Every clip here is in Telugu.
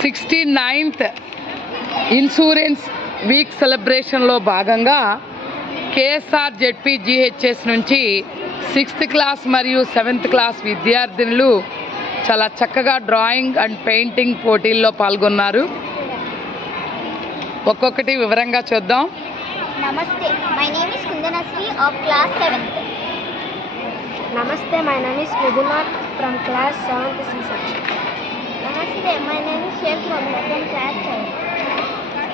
69th ఇన్సూరెన్స్ వీక్ సెలబ్రేషన్లో భాగంగా కేఎస్ఆర్ జెడ్పీ జీహెచ్ఎస్ నుంచి 6th క్లాస్ మరియు 7th క్లాస్ విద్యార్థినులు చాలా చక్కగా డ్రాయింగ్ అండ్ పెయింటింగ్ పోటీల్లో పాల్గొన్నారు. ఒక్కొక్కటి వివరంగా చూద్దాం. నమస్తే, my name is Kundanasri of class 7th. నమస్తే, my name is Mithuna from class 7th C section. నమస్తే, my name is Shaik Mohammed from class 7th.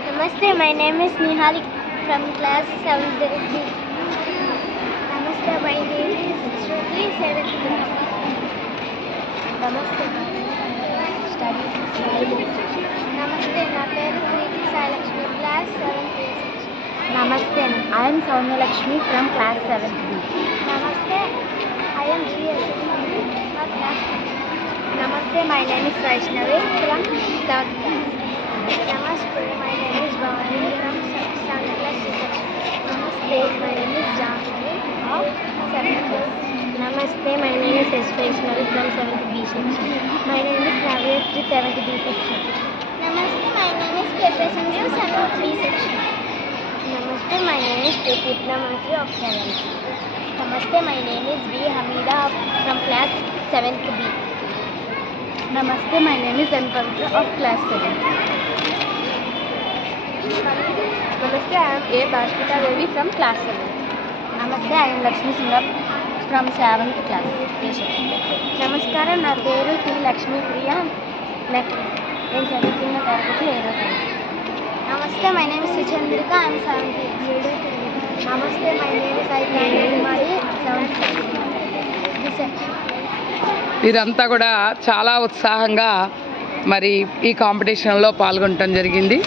నమస్తే, my name is Nihali from class 7th B. నమస్తే, my name is Shruti 7th class. నమస్తే, స్టడీ నమస్తే, నా పేరు Preethi Sailakshmi, class 7th A section. నమస్తే, I'm Soumyalakshmi from class 7th B. నమస్తే, I am GS of class 7th. నమస్తే, my name is Vaishnavi from 7th class. నమస్తే, my name is Bhavani from 7th class C section. నమస్తే, my name is Jahnavi of 7th class. నమస్తే, my name is S Vaishnavi from 7th B section. My name is Navyasri 7th B section. నమస్తే, my name is KP Sanju 7th B section. నమస్తే, my name is Pratipna Mantri of 7th. నమస్తే, my name is B Hameeda from class 7th B. నమస్తే, my name is N Pavitra of class 7th. నమస్తే, I am A Bhaskita Devi from class 7th. నమస్తే, I am Lakshmi Singh from 7th class. నమస్కారం, నా పేరు టి లక్ష్మీ ప్రియ. నేను చదువుతున్న తరగతి 7వ తరగతి. నమస్తే, my name is Chandrika, I'm 7th class. నమస్తే, my name is Aishwarya Kumari 7th class. వీరంతా కూడా చాలా ఉత్సాహంగా మరి ఈ కాంపిటీషన్లో పాల్గొనడం జరిగింది.